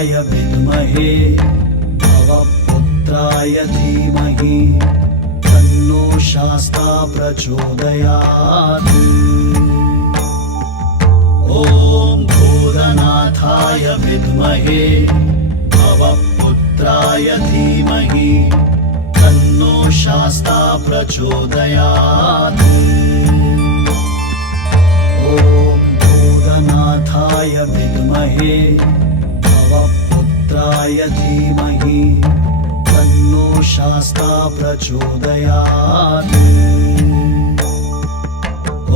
भूतनाथाय विद्महे भवपुत्राय धीमहि तन्नो शास्ता प्रचोदयात्। ॐ भूतनाथाय विद्महे भवपुत्राय धीमहि तन्नो शास्ता प्रचोदयात्। ॐ भूतनाथाय विद्महे भवपुत्राय धीमहि तन्नो शास्ता प्रचोदयात्।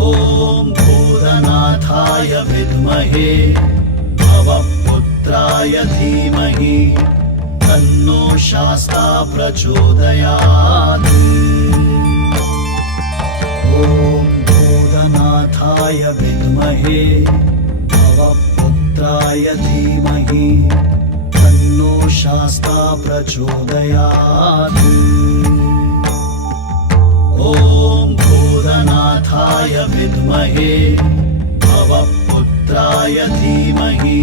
ॐ भूतनाथाय विद्महे भवपुत्राय धीमहि तन्नो शास्ता प्रचोदयात्। ॐ भूतनाथाय विद्महे भवपुत्राय धीमहि तन्नो शास्ता प्रचोदयात्। ॐ भूतनाथाय विद्महे भवपुत्राय धीमहि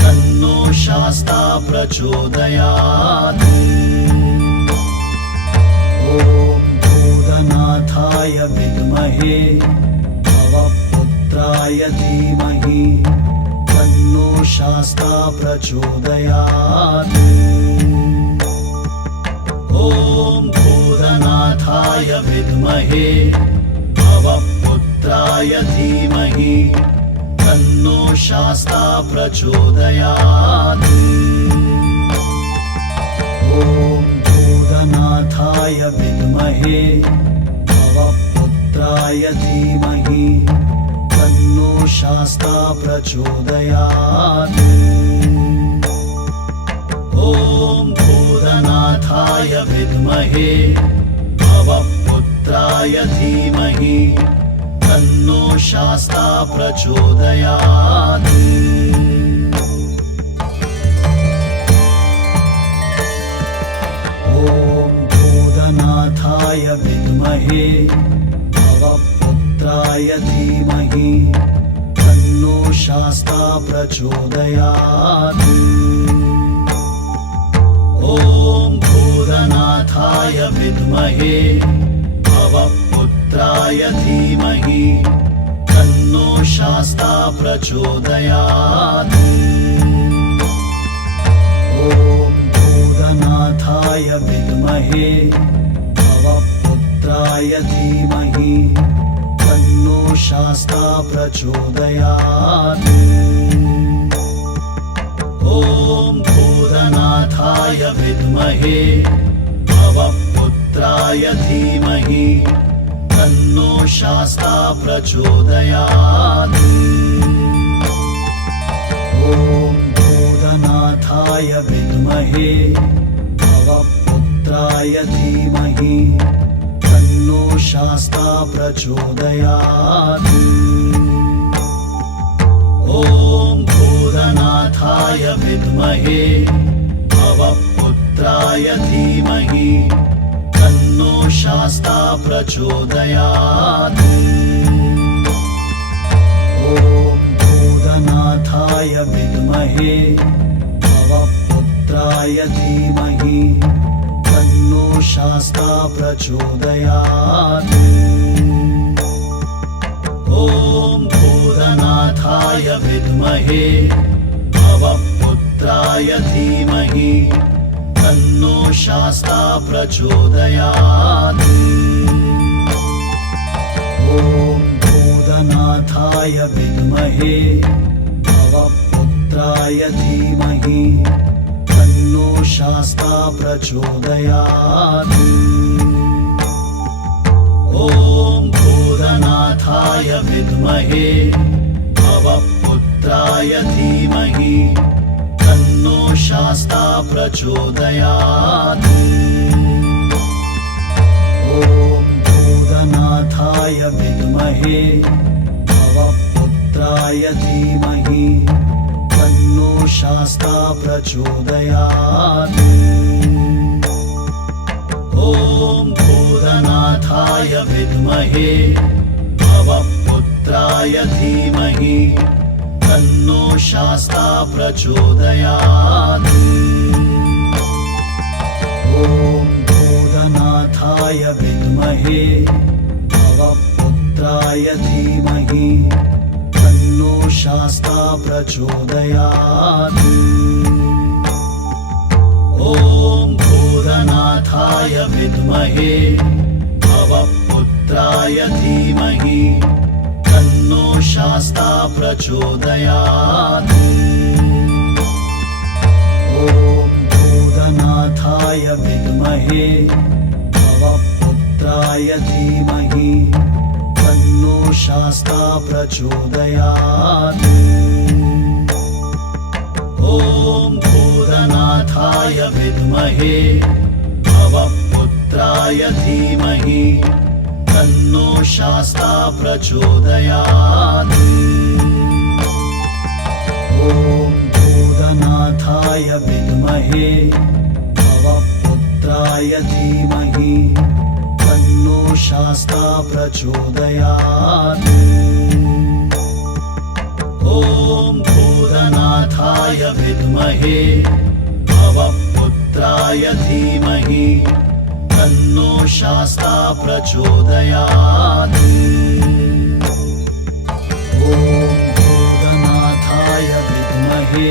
तन्नो शास्ता प्रचोदयात्। ॐ भूतनाथाय विद्महे भवपुत्राय धीमहि तन्नो शास्ता प्रचोदयात्। ॐ भूतनाथाय विद्महे भवपुत्राय धीमहि तन्नो शास्ता प्रचोदयात्। ॐ भूतनाथाय विद्महे भवपुत्राय धीमहि तन्नो शास्ता प्रचोदयात्। ॐ भूतनाथाय विद्महे भवपुत्राय धीमहि तन्नो शास्ता प्रचोदयात्। ॐ भूतनाथाय विद्महे भवपुत्राय धीमहि तन्नो शास्ता प्रचोदयात्। ॐ भूतनाथाय विद्महे भवपुत्राय धीमहि तन्नो शास्ता प्रचोदयात्। ॐ भूतनाथाय विद्महे भवपुत्राय धीमहि तन्नो शास्ता प्रचोदयात्। ॐ भूतनाथाय विद्महे भवपुत्राय धीमहि तन्नो शास्ता प्रचोदयात्। ॐ भूतनाथाय विद्महे भवपुत्राय धीमहि तन्नो शास्ता प्रचोदयात्। ॐ भूतनाथाय विद्महे भवपुत्राय धीमहि तन्नो शास्ता प्रचोदयात्। ॐ भूतनाथाय विद्महे भवपुत्राय धीमहि तन्नो शास्ता प्रचोदयात्। ॐ भूतनाथाय विद्महे भवपुत्राय धीमहि तन्नो शास्ता प्रचोदयात्। ॐ भूतनाथाय विद्महे भवपुत्राय धीमहि तन्नो शास्ता प्रचोदयात्। ॐ भूतनाथाय विद्महे भवपुत्राय धीमहि तन्नो शास्ता प्रचोदयात्। ॐ भूतनाथाय विद्महे भवपुत्राय धीमहि तन्नो शास्ता प्रचोदयात्। ॐ भूतनाथाय विद्महे भवपुत्राय धीमहि तन्नो शास्ता प्रचोदयात्। ॐ भूतनाथाय विद्महे भवपुत्राय धीमहि तन्नो शास्ता प्रचोदयात्। ॐ भूतनाथाय विद्महे भवपुत्राय धीमहि तन्नो शास्ता प्रचोदयात्। ॐ भूतनाथाय विद्महे भवपुत्राय धीमहि तन्नो शास्ता प्रचोदयात्। ॐ भूतनाथाय विद्महे भवपुत्राय धीमहि तन्नो शास्ता प्रचोदयात्। ॐ भूतनाथाय विद्महे भवपुत्राय धीमहि तन्नो शास्ता प्रचोदयात्। ॐ भूतनाथाय विद्महे भवपुत्राय धीमहि तन्नो शास्ता प्रचोदयात्। ॐ भूतनाथाय विद्महे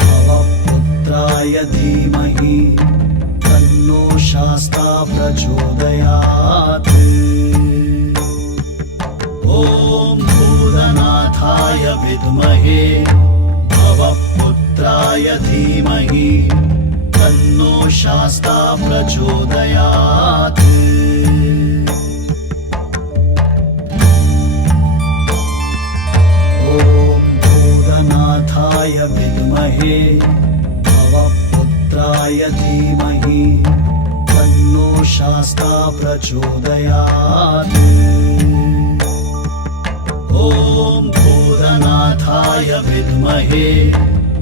भवपुत्राय धीमहि तन्नो शास्ता प्रचोदयात्। ॐ भूतनाथाय विद्महे भवपुत्राय धीमहि तन्नो शास्ता प्रचोदयात्। ॐ भूतनाथाय विद्महे भवपुत्राय धीमहि तन्नो शास्ता प्रचोदयात्। ॐ भूतनाथाय विद्महे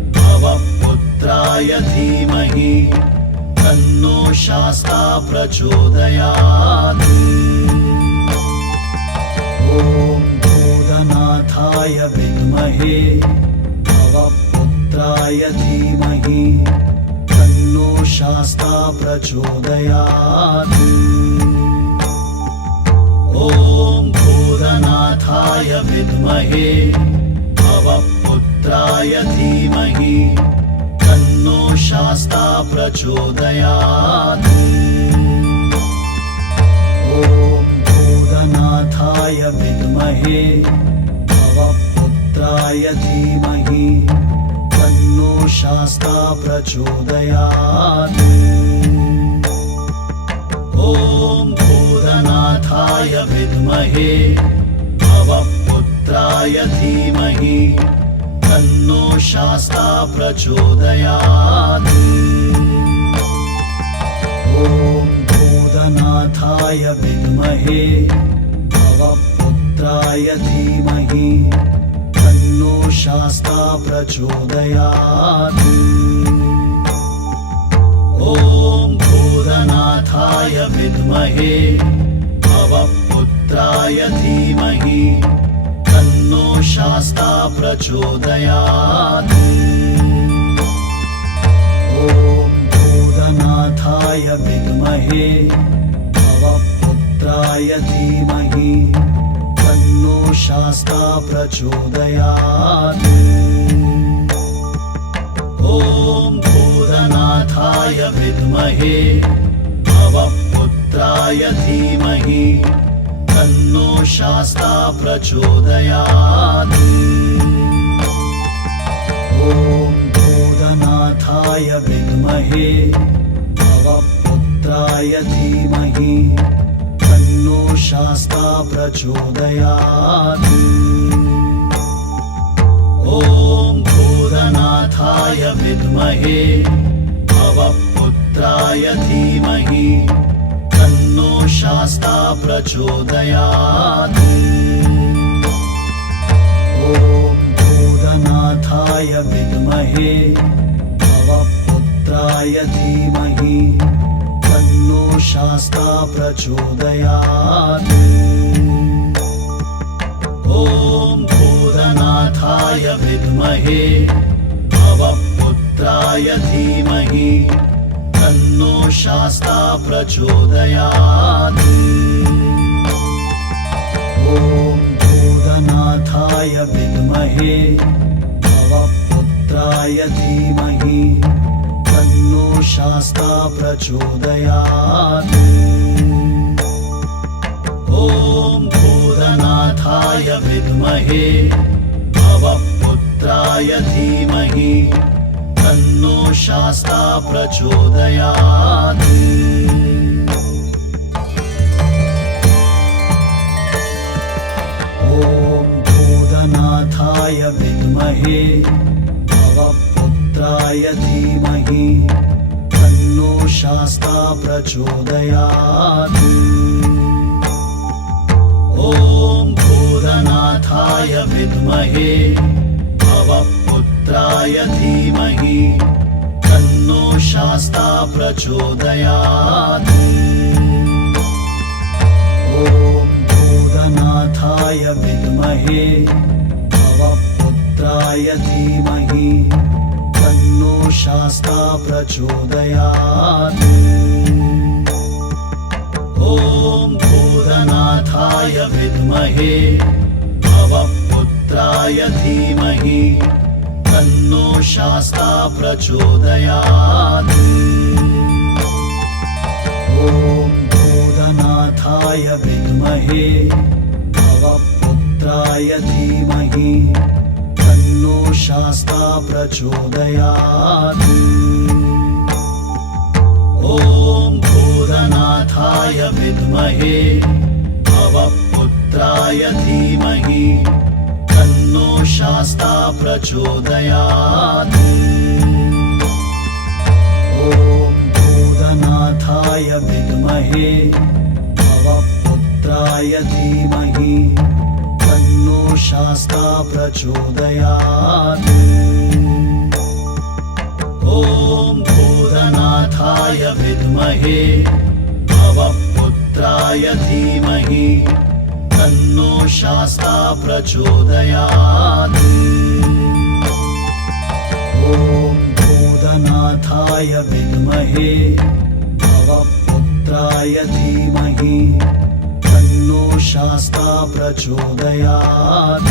भवपुत्राय धीमहि तन्नो शास्ता प्रचोदयात्। ॐ भूतनाथाय विद्महे भवपुत्राय धीमहि तन्नो शास्ता प्रचोदयात्। ॐ भूतनाथाय विद्महे भवपुत्राय धीमहि तन्नो शास्ता प्रचोदयात्। ॐ भूतनाथाय विद्महे भवपुत्राय धीमहि तन्नो शास्ता प्रचोदयात्। ॐ भूतनाथाय विद्महे भवपुत्राय धीमहि तन्नो शास्ता प्रचोदयात्। ॐ भूतनाथाय विद्महे भवपुत्राय धीमहि तन्नो शास्ता प्रचोदयात्। ॐ भूतनाथाय विद्महे भवपुत्राय धीमहि तन्नो शास्ता प्रचोदयात्। ॐ भूतनाथाय विद्महे भवपुत्राय धीमहि तन्नो शास्ता प्रचोदयात्। ॐ भूतनाथाय विद्महे भवपुत्राय धीमहि तन्नो शास्ता प्रचोदयात्। ॐ भूतनाथाय विद्महे भवपुत्राय धीमहि तन्नो शास्ता प्रचोदयात्। ॐ भूतनाथाय विद्महे भवपुत्राय धीमहि तन्नो शास्ता प्रचोदयात्। ॐ भूतनाथाय विद्महे भवपुत्राय धीमहि तन्नो शास्ता प्रचोदयात्। ॐ भूतनाथाय भूतनाथाय विद्महे भवपुत्राय धीमहि तन्नो शास्ता प्रचोदयात्। ॐ भूतनाथाय विद्महे भवपुत्राय धीमहि तन्नो शास्ता प्रचोदयात्। ॐ भूतनाथाय विद्महे भवपुत्राय धीमहि तन्नो शास्ता प्रचोदयात्। ॐ भूतनाथाय विद्महे भवपुत्राय धीमहि तन्नो शास्ता प्रचोदयात्। ॐ भूतनाथाय विद्महे भवपुत्राय धीमहि तन्नो शास्ता प्रचोदयात्। ॐ भूतनाथाय विद्महे भवपुत्राय धीमहि तन्नो शास्ता प्रचोदयात्। ॐ भूतनाथाय विद्महे भवपुत्राय धीमहि तन्नो शास्ता प्रचोदयात्। ॐ भूतनाथाय विद्महे भवपुत्राय धीमहि तन्नो शास्ता प्रचोदयात्। ॐ भूतनाथाय विद्महे भवपुत्राय धीमहि तन्नो शास्ता प्रचोदयात्। ॐ भूतनाथाय विद्महे भवपुत्राय धीमहि तन्नो शास्ता प्रचोदयात्। ॐ भूतनाथाय विद्महे भवपुत्राय धीमहि तन्नो शास्ता प्रचोदयात्। ॐ भूतनाथाय विद्महे भवपुत्राय धीमहि तन्नो शास्ता प्रचोदयात्।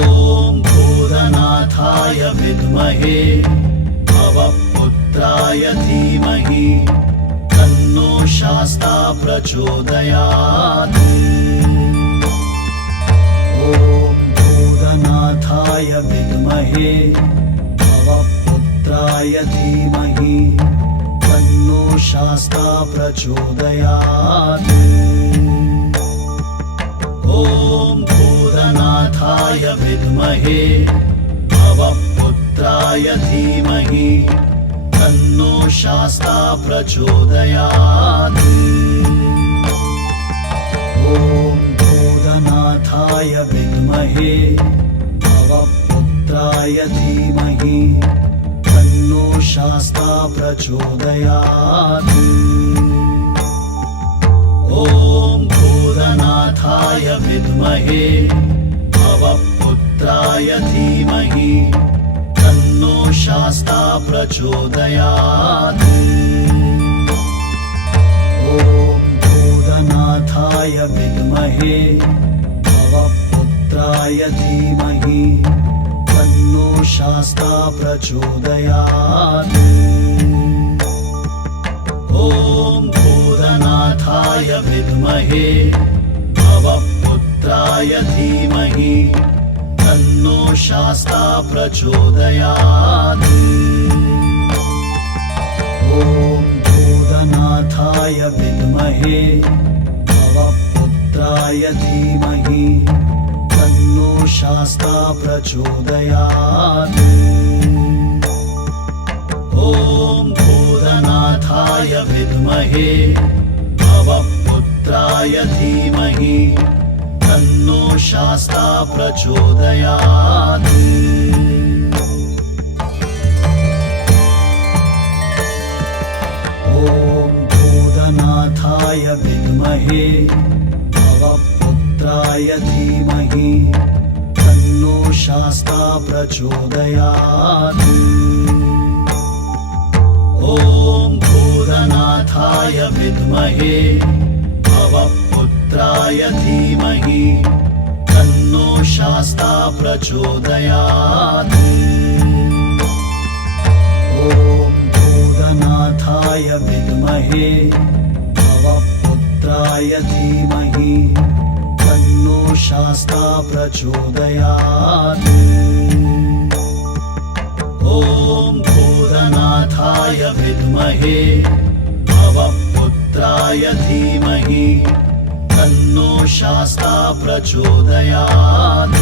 ॐ भूतनाथाय विद्महे भवपुत्राय धीमहि तन्नो शास्ता प्रचोदयात्। ॐ भूतनाथाय विद्महे भवपुत्राय धीमहि तन्नो शास्ता प्रचोदयात्। ॐ भूतनाथाय विद्महे भवपुत्राय धीमहि तन्नो शास्ता प्रचोदयात्। ॐ भूतनाथाय विद्महे भवपुत्राय धीमहि तन्नो शास्ता प्रचोदयात्। ॐ भूतनाथाय विद्महे भवपुत्राय धीमहि तन्नो शास्ता प्रचोदयात्। ॐ भूतनाथाय विद्महे भवपुत्राय धीमहि तन्नो शास्ता प्रचोदयात्। ॐ भूतनाथाय विद्महे भवपुत्राय धीमहि तन्नो शास्ता प्रचोदयात्। ॐ भूतनाथाय विद्महे भवपुत्राय धीमहि तन्नो शास्ता प्रचोदयात्। ॐ भूतनाथाय विद्महे भवपुत्राय धीमहि तन्नो शास्ता प्रचोदयात्। ॐ भूतनाथाय विद्महे भवपुत्राय भवपुत्राय धीमहि तन्नो शास्ता प्रचोदयात्। ॐ भूतनाथाय विद्महे भवपुत्राय धीमहि तन्नो शास्ता प्रचोदयात्। ॐ भूतनाथाय विद्महे भवपुत्राय धीमहि तन्नो शास्ता प्रचोदयात्। ॐ भूतनाथाय विद्महे भवपुत्राय धीमहि तन्नो शास्ता प्रचोदयात्।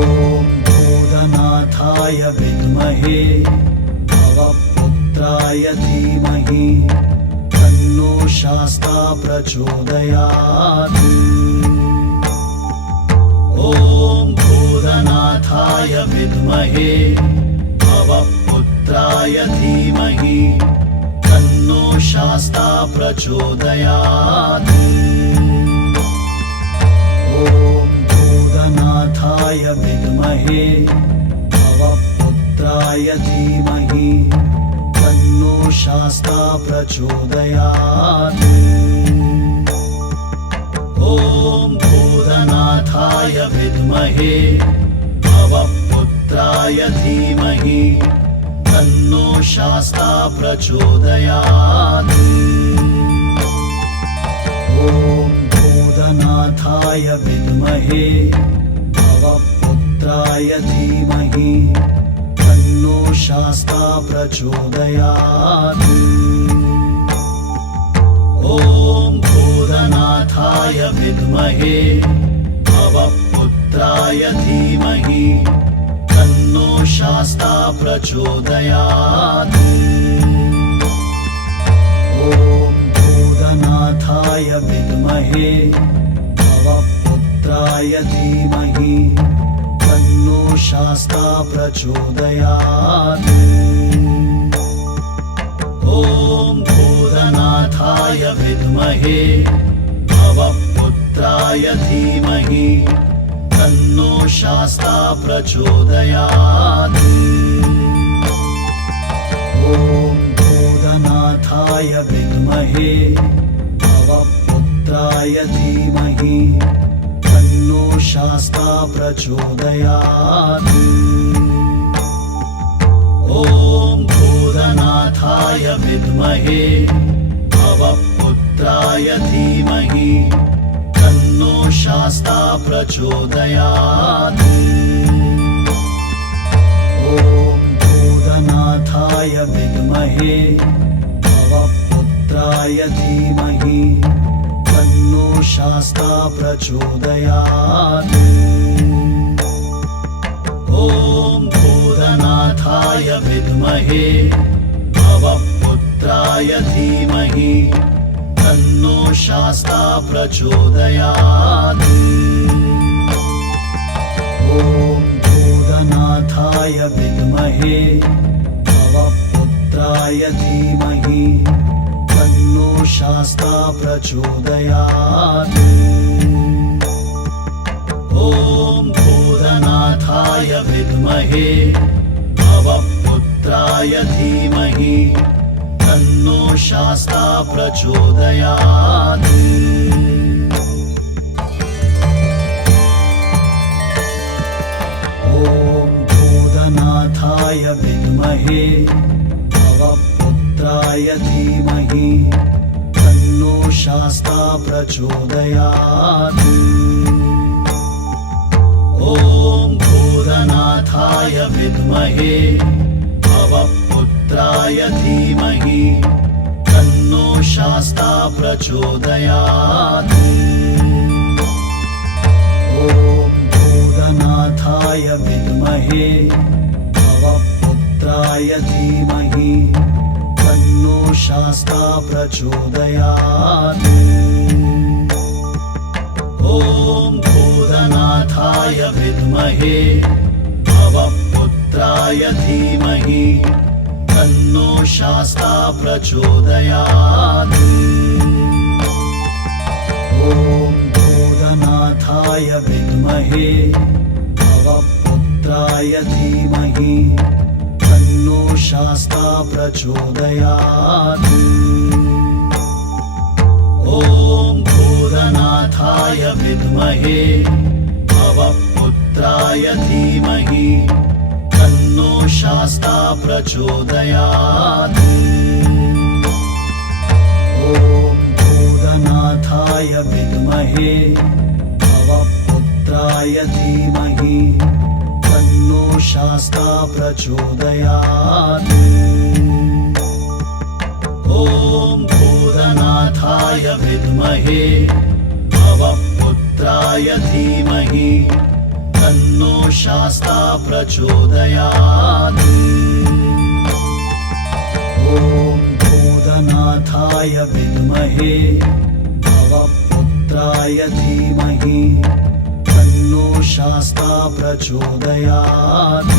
ॐ भूतनाथाय विद्महे भवपुत्राय धीमहि तन्नो शास्ता प्रचोदयात्। ॐ भूतनाथाय विद्महे भवपुत्राय धीमहि तन्नो शास्ता प्रचोदयात्। ॐ भूतनाथाय विद्महे भवपुत्राय धीमहि तन्नो शास्ता प्रचोदयात्। ॐ भूतनाथाय विद्महे भवपुत्राय धीमहि तन्नो शास्ता प्रचोदयात्। ॐ भूतनाथाय विद्महे भवपुत्राय धीमहि तन्नो शास्ता प्रचोदयात्। ॐ भूतनाथाय विद्महे भवपुत्राय धीमहि तन्नो शास्ता प्रचोदयात्। ॐ भूतनाथाय विद्महे भवपुत्राय धीमहि तन्नो शास्ता प्रचोदयात्। ॐ भूतनाथाय विद्महे भवपुत्राय धीमहि तन्नो शास्ता प्रचोदयात्। ॐ भूतनाथाय विद्महे भवपुत्राय धीमहि तन्नो शास्ता प्रचोदयात्। ॐ भूतनाथाय विद्महे भवपुत्राय धीमहि तन्नो शास्ता प्रचोदयात्। ॐ भूतनाथाय विद्महे भवपुत्राय धीमहि तन्नो शास्ता प्रचोदयात्। ॐ भूतनाथाय विद्महे भवपुत्राय धीमहि तन्नो शास्ता प्रचोदयात्। ॐ भूतनाथाय विद्महे भवपुत्राय धीमहि तन्नो शास्ता प्रचोदयात्। ॐ भूतनाथाय विद्महे भवपुत्राय धीमहि तन्नो शास्ता प्रचोदयात्। ॐ भूतनाथाय विद्महे भवपुत्राय धीमहि तन्नो शास्ता प्रचोदयात्। ॐ भूतनाथाय विद्महे भवपुत्राय धीमहि तन्नो शास्ता प्रचोदयात्। ॐ भूतनाथाय विद्महे भवपुत्राय धीमहि तन्नो शास्ता प्रचोदयात्। ॐ भूतनाथाय विद्महे भवपुत्राय धीमहि तन्नो शास्ता प्रचोदयात्। ॐ ॐ भूतनाथाय विद्महे भवपुत्राय धीमहि तन्नो शास्ता प्रचोदयात्। ॐ भूतनाथाय विद्महे भवपुत्राय धीमहि तन्नो शास्ता प्रचोदयात्। ॐ भूतनाथाय विद्महे भवपुत्राय धीमहि तन्नो शास्ता प्रचोदयात्। ॐ भूतनाथाय विद्महे भवपुत्राय धीमहि तन्नो शास्ता प्रचोदयात्। ॐ भूतनाथाय विद्महे भवपुत्राय धीमहि तन्नो शास्ता प्रचोदयात्।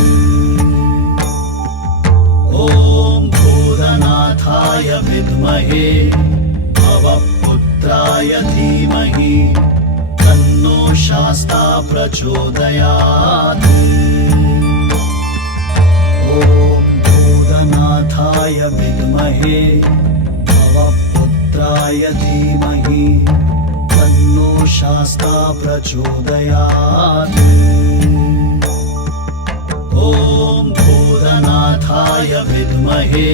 ॐ भूतनाथाय विद्महे भवपुत्राय धीमहि तन्नो शास्ता प्रचोदयात्। ॐ भूतनाथाय विद्महे भवपुत्राय धीमहि तन्नो शास्ता प्रचोदयात्। ॐ भूतनाथाय विद्महे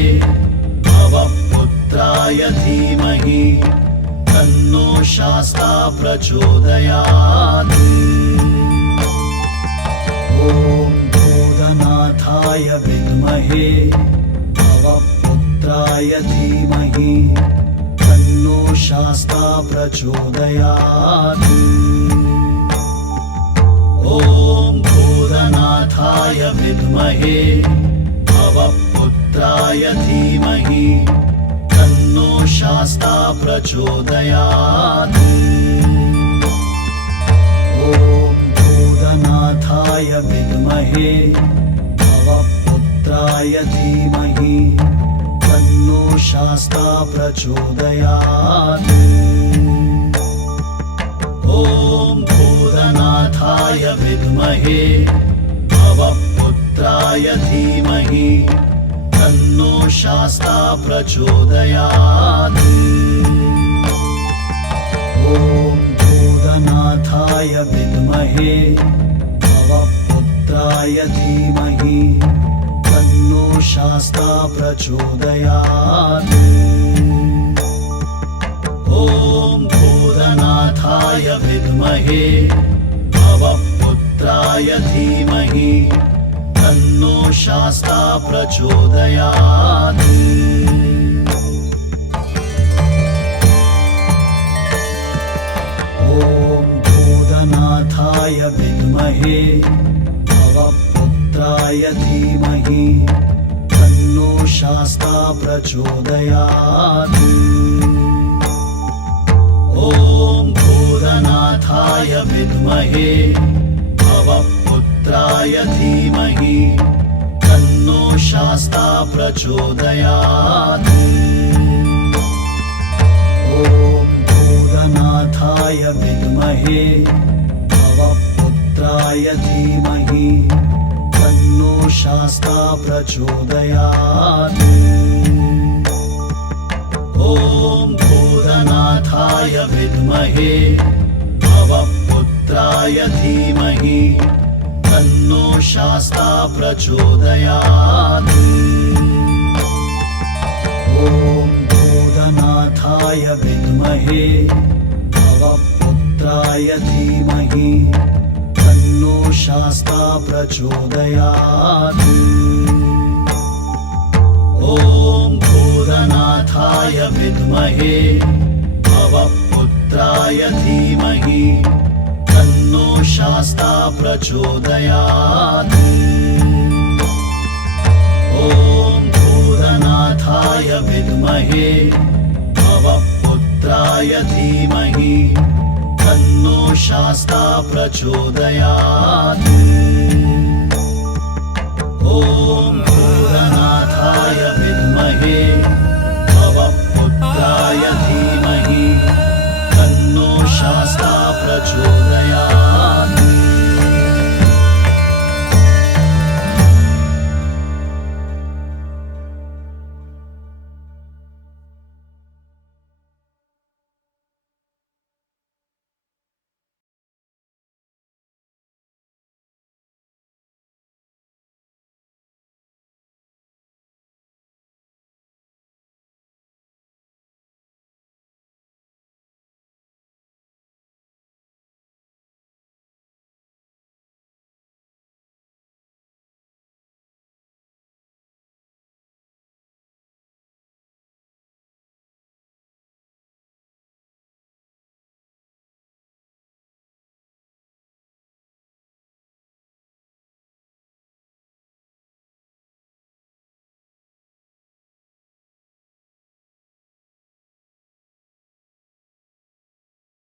भवपुत्राय धीमहि तन्नो शास्ता प्रचोदयात्। ॐ भूतनाथाय विद्महे भवपुत्राय धीमहि तन्नो शास्ता प्रचोदयात्। ॐ भूतनाथाय विद्महे भवपुत्राय धीमहि तन्नो शास्ता प्रचोदयात्। ॐ भूतनाथाय विद्महे भवपुत्राय धीमहि तन्नो शास्ता प्रचोदयात्। ॐ भूतनाथाय विद्महे भवपुत्राय धीमहि तन्नो शास्ता प्रचोदयात्। ॐ भूतनाथाय विद्महे भवपुत्राय धीमहि तन्नो शास्ता प्रचोदयात्। ॐ भूतनाथाय विद्महे भवपुत्राय धीमहि तन्नो शास्ता प्रचोदयात्। ॐ भूतनाथाय विद्महे भवपुत्राय धीमहि तन्नो शास्ता प्रचोदयात्। ॐ भूतनाथाय विद्महे भवपुत्राय धीमहि तन्नो शास्ता प्रचोदयात्। ॐ भूतनाथाय विद्महे भवपुत्राय धीमहि तन्नो शास्ता प्रचोदयात्। ॐ भूतनाथाय विद्महे भवपुत्राय धीमहि तन्नो शास्ता प्रचोदयात्। ॐ भूतनाथाय विद्महे भवपुत्राय धीमहि तन्नो शास्ता प्रचोदयात्। ॐ भूतनाथाय विद्महे भवपुत्राय धीमहि तन्नो शास्ता प्रचोदयात्। ॐ भूतनाथाय विद्महे भवपुत्राय धीमहि तन्नो शास्ता प्रचोदयात्। ॐ भूतनाथाय विद्महे भवपुत्राय धीमहि तन्नो शास्ता शास्ता प्रचोदयात्